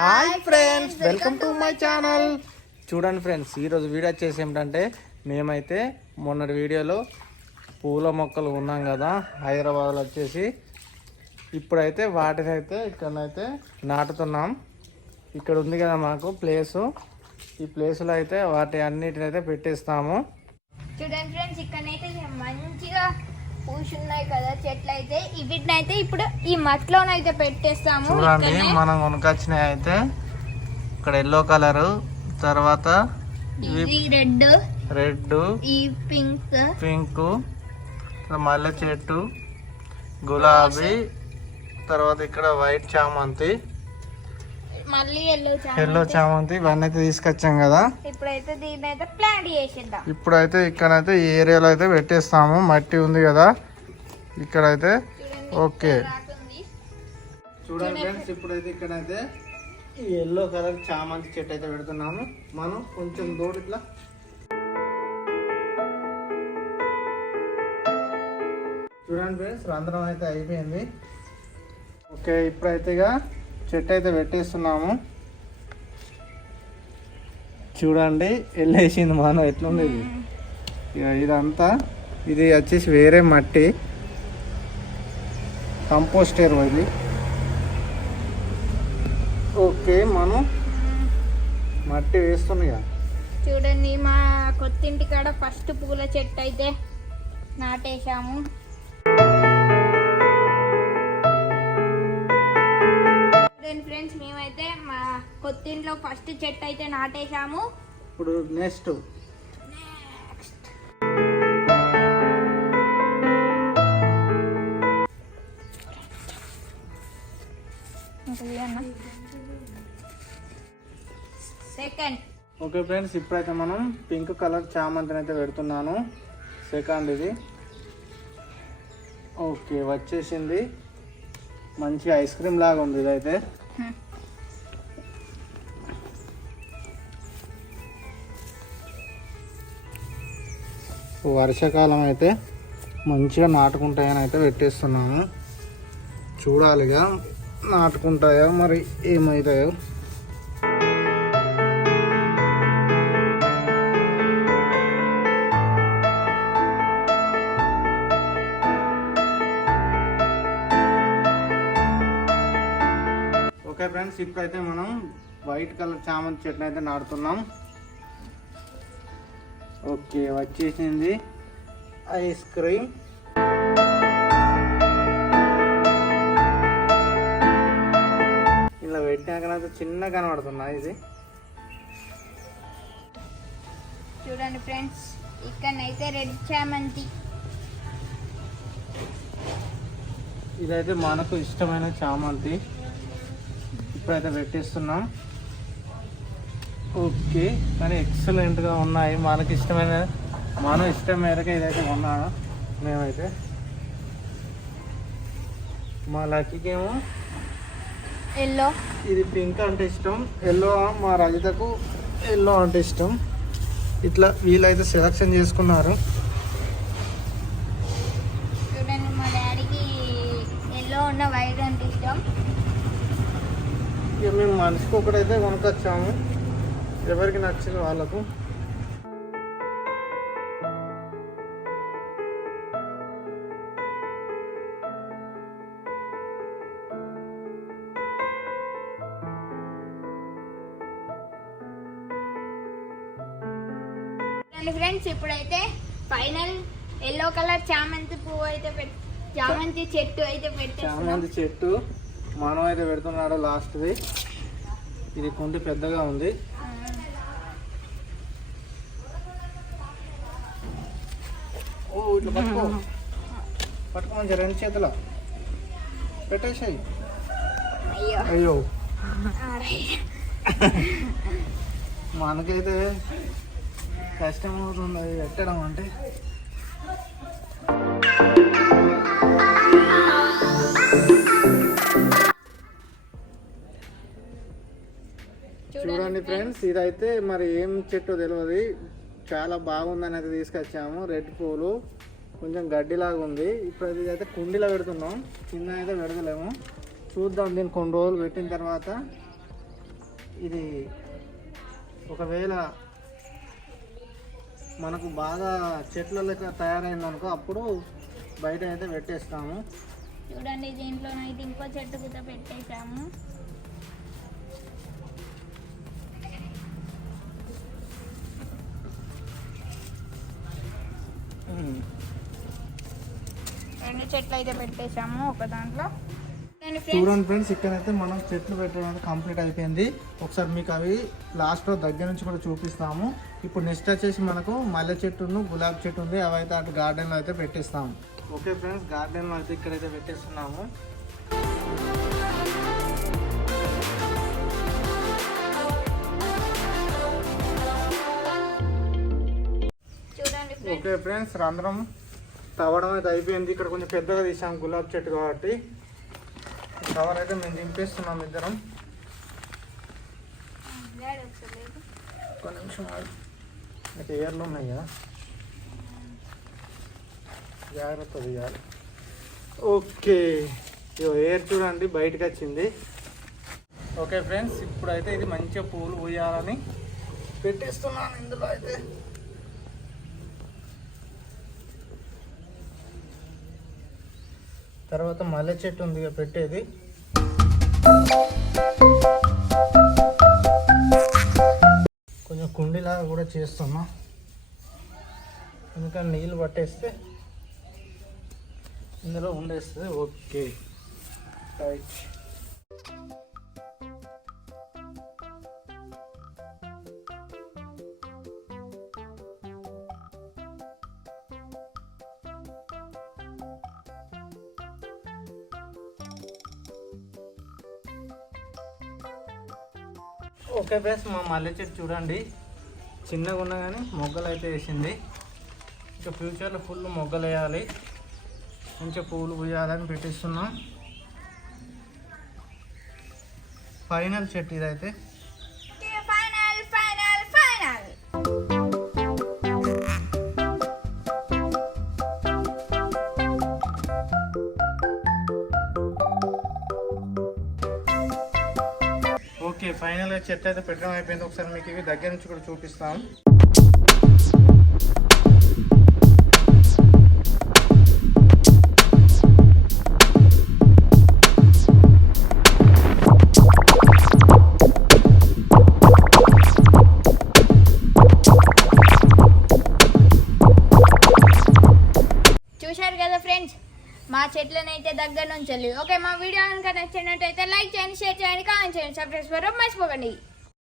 Hi friends, welcome to my channel. చూడండి friends, ఈరోజు video వచ్చేసి ఏమిటంటే మేమైతే మొన్నటి వీడియోలో పూల మొక్కలు ఉన్నాం కదా హైదరాబాద్లో వచ్చేసి, ఇప్పుడైతే వాటిని అయితే ఇక్కడనైతే నాటుతున్నాం. ఇక్కడ ఉంది కదా మాకు ప్లేసు, ఈ ప్లేసులో అయితే వాటి అన్నిటిని అయితే పెట్టేస్తాము. చూడండి ఫ్రెండ్స్, ఇక్కడైతే మంచిగా పూసున్నాయి కదా చెట్లు అయితే, వీటినైతే ఇప్పుడు ఈ మట్టిలోనైతే పెట్టేస్తాము. చూడండి, మనం కొనుకొచ్చినవి అయితే ఇక్కడ ఎల్లో కలరు, తర్వాత రెడ్, ఈ పింక్, మల్లె చెట్టు, గులాబీ, తర్వాత ఇక్కడ వైట్ చామంతి, మళ్ళీ ఎల్లో చామంతి, ఇవన్నీ అయితే తీసుకొచ్చాం కదా. ఇప్పుడైతే దీన్ని అయితే ప్లాంట్ చేసేద్దాం. ఇప్పుడైతే ఇక్కడైతే ఈ ఏరియాలో అయితే పెట్టేస్తాము. మట్టి ఉంది కదా ఇక్కడైతే. ఓకే, చూడండి ఫ్రెండ్స్, ఇప్పుడైతే ఇక్కడైతే ఈ ఎల్లో కలర్ చామంతి చెట్టు అయితే పెడుతున్నాము. మనం కొంచెం దూరం ఇట్లా చూడండి ఫ్రెండ్స్, రంధ్రం అయితే అయిపోయింది. ఓకే, ఇప్పుడైతే ఇక చెట్టు అయితే పెట్టేస్తున్నాము. చూడండి వెళ్ళేసింది మనం, ఎట్లుంది ఇది. ఇక ఇదంతా ఇది వచ్చేసి వేరే మట్టి, కంపోస్టర్ ఇది. ఓకే, మనం మట్టి వేస్తున్నాయి. చూడండి, మా కొత్తింటి కాడ ఫస్ట్ పూల చెట్టు అయితే నాటేశాము. ఫ్రెండ్స్, మేమైతే మా కొత్తింట్లో ఫస్ట్ చెట్టు అయితే నాటేశాము. ఇప్పుడు నెక్స్ట్ సెకండ్. ఓకే ఫ్రెండ్స్, ఇప్పుడైతే మనం పింక్ కలర్ చామంతిని అయితే పెడుతున్నాను. సెకండ్ ఇది. ఓకే, వచ్చేసింది. మంచి ఐస్ క్రీమ్ లాగా ఉంది ఇదైతే. వర్షాకాలం అయితే మంచిగా నాటుకుంటాయని అయితే పెట్టేస్తున్నాము. చూడాలిగా నాటుకుంటాయో మరి ఏమవుతాయో. ఓకే ఫ్రెండ్స్, ఇప్పుడైతే మనం వైట్ కలర్ చామంతి చెట్టును అయితే నాటుతున్నాం. ఓకే, వచ్చేసింది ఐస్ క్రీమ్. ఇలా పెట్టినాకనైతే చిన్న కనబడుతున్నా ఇది. చూడండి ఫ్రెండ్స్, ఇక్కడనైతే రెడ్ చామంతి. ఇదైతే మనకు ఇష్టమైన చామంతి. ఇప్పుడైతే పెట్టేస్తున్నాం. ఓకే, కానీ ఎక్సలెంట్గా ఉన్నాయి. మనకి ఇష్టమైన మనం ఇష్టం మేరకు ఇదైతే కొన్నాను మేమైతే. మా లక్కీకేమో ఎల్లో, ఇది పింక్ అంటే ఇష్టం, ఎల్లో మా రజితకు ఎల్లో అంటే ఇష్టం. ఇట్లా వీళ్ళైతే సెలెక్షన్ చేసుకున్నారు. చూడండి, మా డాడీకి ఎల్లో ఉన్న వైట్ అంటే ఇష్టం. ఇక మేము మనిషికి ఒకటైతే కొనుక్కొచ్చాము, ఎవరికి నచ్చింది వాళ్ళకు. ఫ్రెండ్స్, ఇప్పుడైతే ఫైనల్ ఎల్లో కలర్ చామంతి పువ్వు అయితే చామంతి చెట్టు అయితే చామంతి చెట్టు మనం అయితే పెడుతున్నాడు లాస్ట్ది. ఇది కొంత పెద్దగా ఉంది. ఓ, ఇట్లా పట్టుకో మంచిగా రెండు చేతుల పెట్టేసాయి. అయ్యో, మనకైతే కష్టం అవుతుంది అది పెట్టడం అంటే. చూడండి ఫ్రెండ్స్, ఇదైతే మరి ఏం చెట్టు తెలియదు, చాలా బాగుందని అయితే తీసుకొచ్చాము. రెడ్ పూలు, కొంచెం గడ్డిలాగా ఉంది. ఇప్పుడు ఇదైతే కుండీలో పెడుతున్నాం, కింద అయితే పెడతలేము. చూద్దాం, దీన్ని కొన్ని రోజులు పెట్టిన తర్వాత ఇది ఒకవేళ మనకు బాగా చెట్ల లెక్క తయారైందనుకో అప్పుడు బయట అయితే పెట్టేస్తాము. చూడండి దీంట్లోనైతే ఇంకో చెట్టు కూడా పెట్టేసాము. రెండు చెట్లు అయితే పెట్టేసాము ఒక దాంట్లో. చూడండి ఫ్రెండ్స్, ఇక్కడైతే మనం చెట్లు పెట్టడం కంప్లీట్ అయిపోయింది. ఒకసారి మీకు అవి లాస్ట్లో దగ్గర నుంచి కూడా చూపిస్తాము. ఇప్పుడు నెక్స్ట్ వచ్చేసి మనకు మల్లె చెట్టును గులాబీ చెట్టు ఉంది, అవి అయితే అటు గార్డెన్లో అయితే పెట్టిస్తాము. ఓకే ఫ్రెండ్స్, గార్డెన్లో అయితే ఇక్కడైతే పెట్టేస్తున్నాము. ఓకే ఫ్రెండ్స్, రంధ్రం తవ్వడం అయితే అయిపోయింది. ఇక్కడ కొంచెం పెద్దగా తీసాము గులాబీ చెట్టు కాబట్టి కవర్ అయితే మేము దింపేస్తున్నాం ఇద్దరం. ఒక నిమిషం అయితే ఎయిర్లు ఉన్నాయి కదా, జాగ్రత్త తీయాలి. ఓకే, ఎయిర్ చూడండి బయటకు వచ్చింది. ఓకే ఫ్రెండ్స్, ఇప్పుడైతే ఇది మంచిగా పూలు పూయాలని పెట్టేస్తున్నాను ఇందులో అయితే. తర్వాత మల్లె చెట్టు ఉంది పెట్టేది. కొంచెం కుండీలాగా కూడా చేస్తున్నా, ఎందుకంటే నీళ్ళు పట్టేస్తే ఇందులో ఉండేస్తుంది. Okay right. ఓకే ఫ్రెండ్స్, మా మల్లె చెట్టు చూడండి చిన్నగా ఉన్నా కానీ మొగ్గలు అయితే వేసింది. ఇంకా ఫ్యూచర్లో ఫుల్ మొగ్గలు వేయాలి, మంచిగా పువ్వులు పూయాలని పెట్టిస్తున్నాం. ఫైనల్ చెట్టు ఇదైతే. ఓకే, ఫైనల్గా చెట్టు అయితే పెట్టడం అయిపోయింది. ఒకసారి మీకు ఇవి దగ్గర నుంచి కూడా చూపిస్తాం. చూశారు కదా ఫ్రెండ్స్, మా చెట్లనైతే దగ్గర నుంచి వెళ్ళి. ఓకే, మా వీడియో కనుక నచ్చినట్టయితే లైక్ చేయండి, షేర్ చేయండి, కామెంట్ చేయండి, సబ్స్క్రైబ్ చేసుకోవడం మర్చిపోకండి.